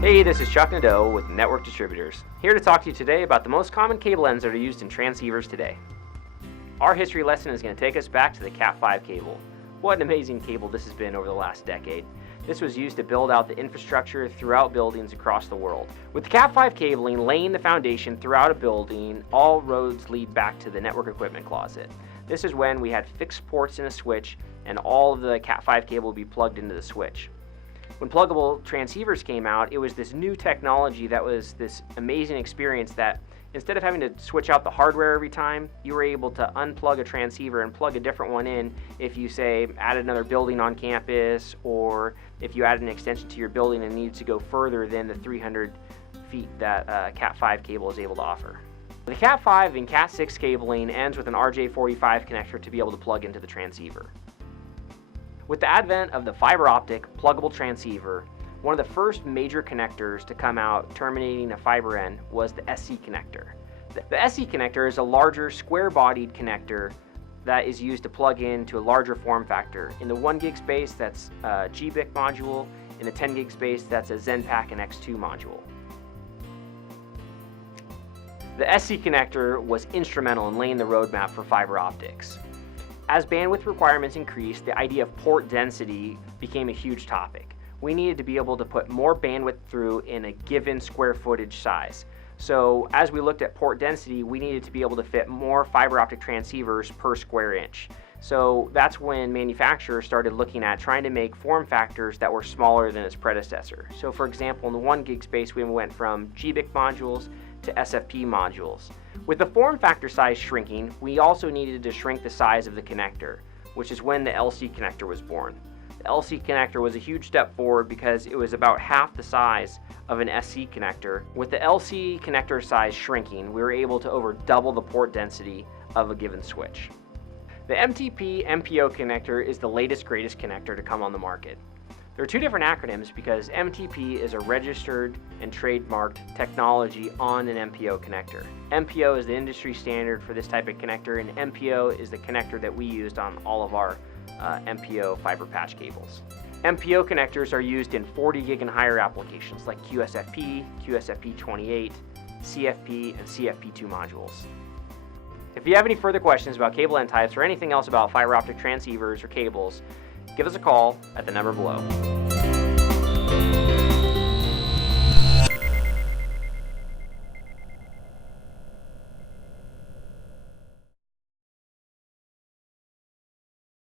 Hey, this is Chuck Nadeau with Network Distributors, here to talk to you today about the most common cable ends that are used in transceivers today. Our history lesson is going to take us back to the Cat5 cable. What an amazing cable this has been over the last decade. This was used to build out the infrastructure throughout buildings across the world. With the Cat5 cabling laying the foundation throughout a building, all roads lead back to the network equipment closet. This is when we had fixed ports in a switch and all of the Cat5 cable would be plugged into the switch. When pluggable transceivers came out, it was this new technology that was this amazing experience that instead of having to switch out the hardware every time, you were able to unplug a transceiver and plug a different one in if you, say, added another building on campus, or if you added an extension to your building and needed to go further than the 300 feet that Cat5 cable is able to offer. The Cat5 and Cat6 cabling ends with an RJ45 connector to be able to plug into the transceiver. With the advent of the fiber optic pluggable transceiver, one of the first major connectors to come out terminating a fiber end was the SC connector. The SC connector is a larger square-bodied connector that is used to plug into a larger form factor. In the 1 gig space, that's a GBIC module. In the 10 gig space, that's a Zenpack and X2 module. The SC connector was instrumental in laying the roadmap for fiber optics. As bandwidth requirements increased, the idea of port density became a huge topic. We needed to be able to put more bandwidth through in a given square footage size. So as we looked at port density, we needed to be able to fit more fiber optic transceivers per square inch. So that's when manufacturers started looking at trying to make form factors that were smaller than its predecessor. So for example, in the 1 gig space, we went from GBIC modules to SFP modules. With the form factor size shrinking, we also needed to shrink the size of the connector, which is when the LC connector was born. The LC connector was a huge step forward because it was about half the size of an SC connector. With the LC connector size shrinking, we were able to over double the port density of a given switch. The MTP MPO connector is the latest, greatest connector to come on the market. There are two different acronyms because MTP is a registered and trademarked technology on an MPO connector. MPO is the industry standard for this type of connector, and MPO is the connector that we used on all of our MPO fiber patch cables. MPO connectors are used in 40 gig and higher applications like QSFP, QSFP28, CFP, and CFP2 modules. If you have any further questions about cable end types or anything else about fiber optic transceivers or cables, give us a call at the number below.